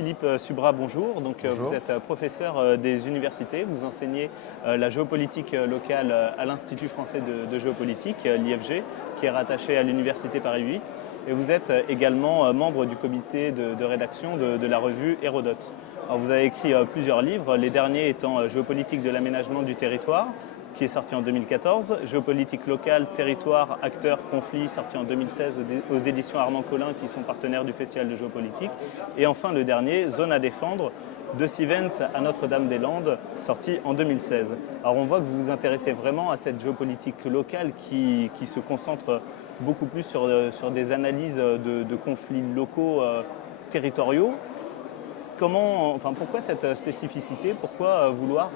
Philippe Subra, bonjour. Bonjour. Vous êtes professeur des universités, vous enseignez la géopolitique locale à l'Institut français de géopolitique, l'IFG, qui est rattaché à l'Université Paris 8. Et vous êtes également membre du comité de rédaction de la revue Hérodote. Alors, vous avez écrit plusieurs livres, les derniers étant Géopolitique de l'aménagement du territoire, qui est sorti en 2014, Géopolitique locale, territoire, acteurs, conflits, sorti en 2016 aux éditions Armand Collin, qui sont partenaires du Festival de géopolitique. Et enfin le dernier, Zone à défendre, de Sivens à Notre-Dame-des-Landes, sorti en 2016. Alors on voit que vous vous intéressez vraiment à cette géopolitique locale qui se concentre beaucoup plus sur des analyses de conflits locaux territoriaux. Pourquoi cette spécificité? Pourquoi vouloir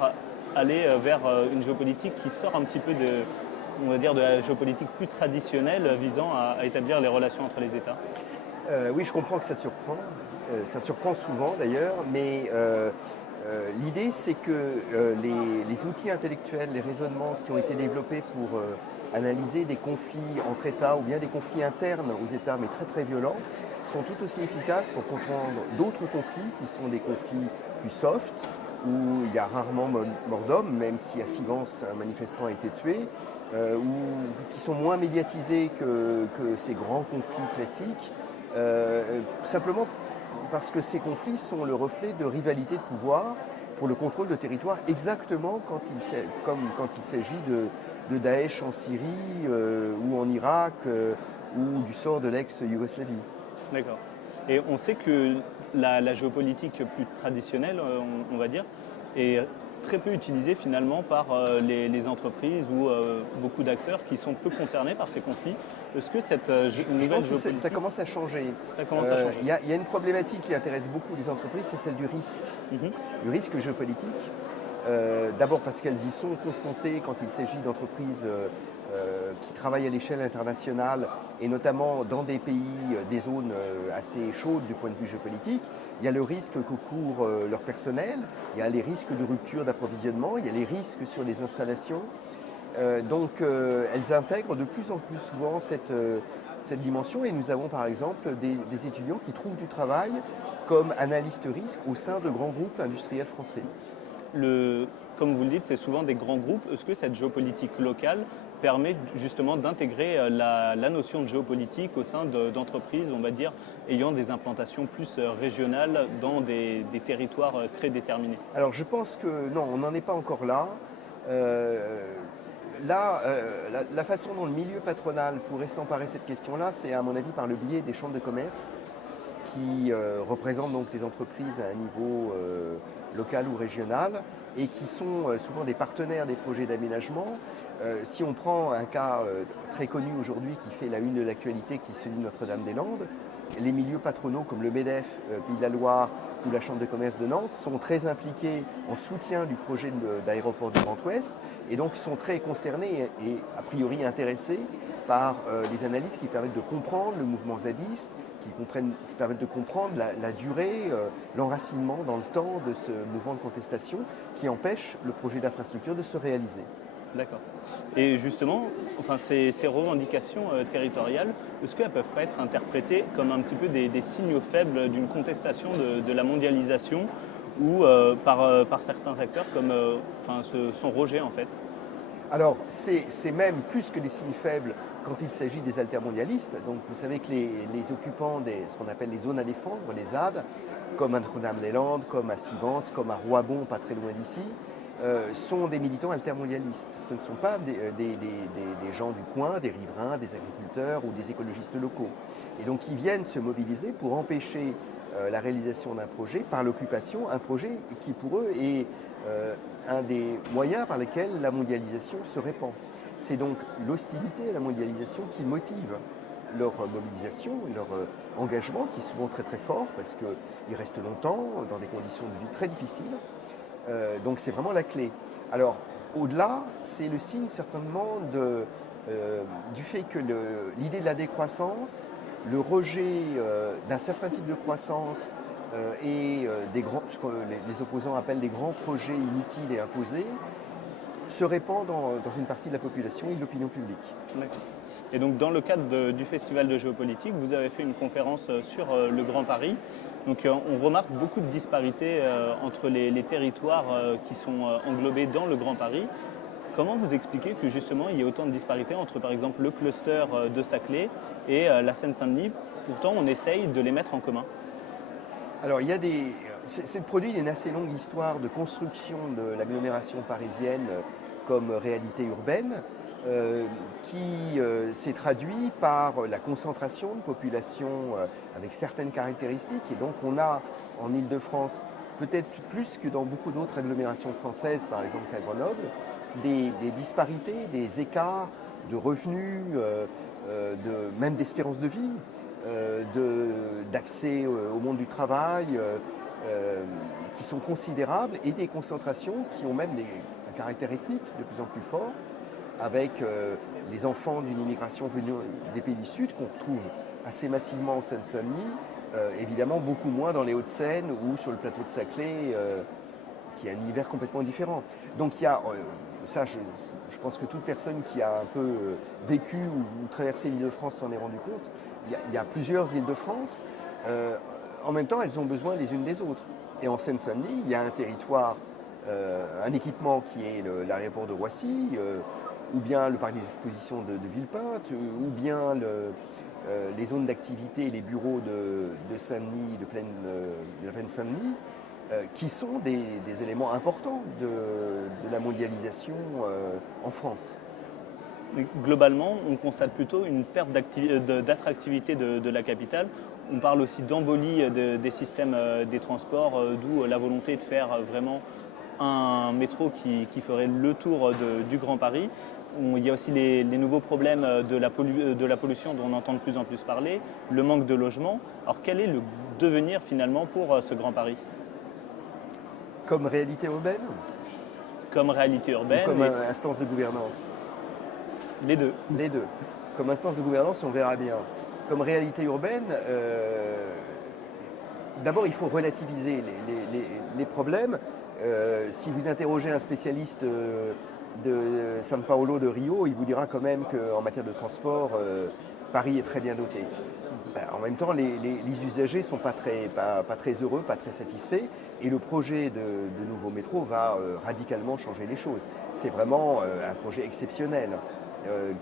aller vers une géopolitique qui sort un petit peu de la géopolitique plus traditionnelle visant à établir les relations entre les États? Oui, je comprends que ça surprend. Ça surprend souvent d'ailleurs, mais l'idée c'est que les outils intellectuels, les raisonnements qui ont été développés pour analyser des conflits entre États ou bien des conflits internes aux États, mais très très violents, sont tout aussi efficaces pour comprendre d'autres conflits qui sont des conflits plus soft, où il y a rarement mort d'homme, même si à Sivens un manifestant a été tué, ou qui sont moins médiatisés que ces grands conflits classiques, simplement parce que ces conflits sont le reflet de rivalités de pouvoir pour le contrôle de territoire, exactement comme quand il s'agit de Daesh en Syrie ou en Irak ou du sort de l'ex-Yougoslavie. D'accord. Et on sait que la géopolitique plus traditionnelle, on va dire, est très peu utilisée finalement par les entreprises ou beaucoup d'acteurs qui sont peu concernés par ces conflits. Est-ce que cette nouvelle géopolitique... Ça commence à changer. Ça commence à changer. Il y a une problématique qui intéresse beaucoup les entreprises, c'est celle du risque. Du risque géopolitique. D'abord parce qu'elles y sont confrontées quand il s'agit d'entreprises qui travaillent à l'échelle internationale et notamment dans des pays, des zones assez chaudes du point de vue géopolitique. Il y a le risque que court leur personnel, il y a les risques de rupture d'approvisionnement, il y a les risques sur les installations. Donc elles intègrent de plus en plus souvent cette dimension et nous avons par exemple des étudiants qui trouvent du travail comme analystes risques au sein de grands groupes industriels français. Comme vous le dites, c'est souvent des grands groupes. Est-ce que cette géopolitique locale permet justement d'intégrer la notion de géopolitique au sein d'entreprises, on va dire, ayant des implantations plus régionales dans des territoires très déterminés? Alors je pense que non, on n'en est pas encore là. La façon dont le milieu patronal pourrait s'emparer de cette question-là, c'est à mon avis par le biais des chambres de commerce qui représentent donc les entreprises à un niveau local ou régional et qui sont souvent des partenaires des projets d'aménagement. Si on prend un cas très connu aujourd'hui qui fait la une de l'actualité, qui est celui de Notre-Dame-des-Landes, les milieux patronaux comme le MEDEF, Pays de la Loire ou la Chambre de commerce de Nantes sont très impliqués en soutien du projet d'aéroport du Grand Ouest et donc sont très concernés et a priori intéressés par les analyses qui permettent de comprendre le mouvement zadiste, qui permettent de comprendre la durée, l'enracinement dans le temps de ce mouvement de contestation qui empêche le projet d'infrastructure de se réaliser. D'accord. Et justement, ces revendications territoriales, est-ce qu'elles ne peuvent pas être interprétées comme un petit peu des signaux faibles d'une contestation de la mondialisation ou par certains acteurs comme son rejet en fait? Alors, c'est même plus que des signes faibles quand il s'agit des altermondialistes. Donc, vous savez que les occupants ce qu'on appelle les zones à défendre, les ZAD, comme à Notre-Dame-des-Landes, comme à Sivens, comme à Roibon, pas très loin d'ici, sont des militants altermondialistes. Ce ne sont pas des gens du coin, des riverains, des agriculteurs ou des écologistes locaux. Et donc, ils viennent se mobiliser pour empêcher la réalisation d'un projet par l'occupation, un projet qui pour eux est un des moyens par lesquels la mondialisation se répand. C'est donc l'hostilité à la mondialisation qui motive leur mobilisation et leur engagement, qui est souvent très très fort parce qu'ils restent longtemps dans des conditions de vie très difficiles. Donc c'est vraiment la clé. Alors au-delà, c'est le signe certainement du fait que l'idée de la décroissance, le rejet d'un certain type de croissance et ce que les opposants appellent des grands projets inutiles et imposés, se répand dans une partie de la population et de l'opinion publique. D'accord. Et donc dans le cadre du Festival de géopolitique, vous avez fait une conférence sur le Grand Paris. Donc on remarque beaucoup de disparités entre les territoires qui sont englobés dans le Grand Paris. Comment vous expliquez que justement il y a autant de disparités entre par exemple le cluster de Saclay et la Seine-Saint-Denis? Pourtant on essaye de les mettre en commun. Alors, c'est le produit d'une assez longue histoire de construction de l'agglomération parisienne comme réalité urbaine, qui s'est traduit par la concentration de population avec certaines caractéristiques. Et donc, on a en Île-de-France, peut-être plus que dans beaucoup d'autres agglomérations françaises, par exemple qu'à Grenoble, des disparités, des écarts de revenus, même d'espérance de vie. D'accès au monde du travail qui sont considérables et des concentrations qui ont même un caractère ethnique de plus en plus fort avec les enfants d'une immigration venue des pays du Sud qu'on retrouve assez massivement en Seine-Saint-Denis, évidemment beaucoup moins dans les Hauts-de-Seine ou sur le plateau de Saclay qui a un univers complètement différent. Donc il y a, ça je pense que toute personne qui a un peu vécu ou traversé l'Île-de-France s'en est rendu compte. Il y a plusieurs Îles-de-France. En même temps, elles ont besoin les unes des autres. Et en Seine-Saint-Denis, il y a un territoire, un équipement qui est l'aéroport de Roissy, ou bien le parc des expositions de Villepinte, ou bien les zones d'activité et les bureaux de Saint-Denis, de la plaine Saint-Denis, qui sont des éléments importants de la mondialisation en France. Globalement, on constate plutôt une perte d'attractivité de la capitale. On parle aussi d'embolie des systèmes des transports, d'où la volonté de faire vraiment un métro qui ferait le tour du Grand Paris. Il y a aussi les nouveaux problèmes de la pollution dont on entend de plus en plus parler, le manque de logement. Alors quel est le devenir finalement pour ce Grand Paris? Comme réalité urbaine? Comme réalité urbaine. Ou comme instance de gouvernance? Les deux. Les deux. Comme instance de gouvernance, on verra bien. Comme réalité urbaine, d'abord il faut relativiser les problèmes. Si vous interrogez un spécialiste de São Paulo, de Rio, il vous dira quand même qu'en matière de transport, Paris est très bien doté. En même temps, les usagers ne sont pas très heureux, pas très satisfaits, et le projet de nouveau métro va radicalement changer les choses. C'est vraiment un projet exceptionnel,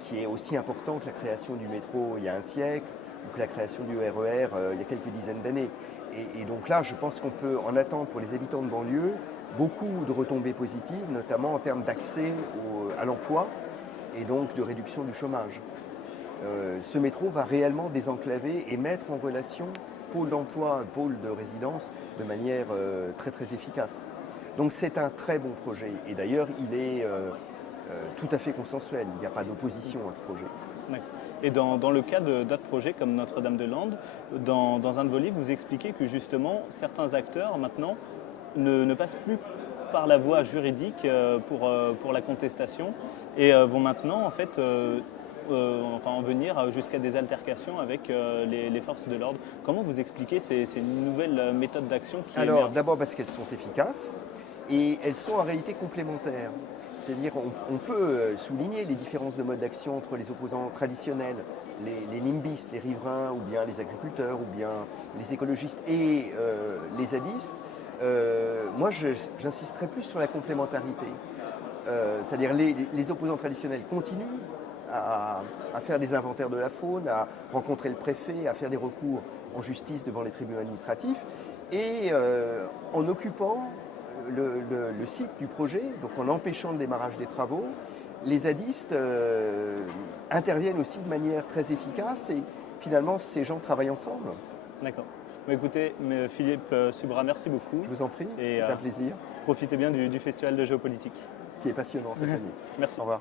qui est aussi important que la création du métro il y a un siècle, ou que la création du RER il y a quelques dizaines d'années. Et donc là, je pense qu'on peut en attendre pour les habitants de banlieue beaucoup de retombées positives, notamment en termes d'accès à l'emploi et donc de réduction du chômage. Ce métro va réellement désenclaver et mettre en relation pôle d'emploi, pôle de résidence de manière très très efficace. Donc c'est un très bon projet et d'ailleurs il est tout à fait consensuel, il n'y a pas d'opposition à ce projet. Et dans le cas d'autres projets comme Notre-Dame-des-Landes, dans un de vos livres, vous expliquez que justement certains acteurs maintenant ne passent plus par la voie juridique pour la contestation et vont maintenant en fait en venir jusqu'à des altercations avec les forces de l'ordre. Comment vous expliquez ces nouvelles méthodes d'action qui Alors émergent? d'abord parce qu'elles sont efficaces et elles sont en réalité complémentaires. C'est-à-dire on peut souligner les différences de mode d'action entre les opposants traditionnels, les nimbistes, les riverains, ou bien les agriculteurs, ou bien les écologistes et les zadistes. Moi, j'insisterai plus sur la complémentarité. C'est-à-dire les opposants traditionnels continuent à faire des inventaires de la faune, à rencontrer le préfet, à faire des recours en justice devant les tribunaux administratifs, et en occupant le site du projet, donc en empêchant le démarrage des travaux, les zadistes interviennent aussi de manière très efficace et finalement ces gens travaillent ensemble. D'accord. Écoutez, Philippe Subra, merci beaucoup. Je vous en prie, c'est un plaisir. Profitez bien du Festival de géopolitique. Qui est passionnant cette année. Merci. Au revoir.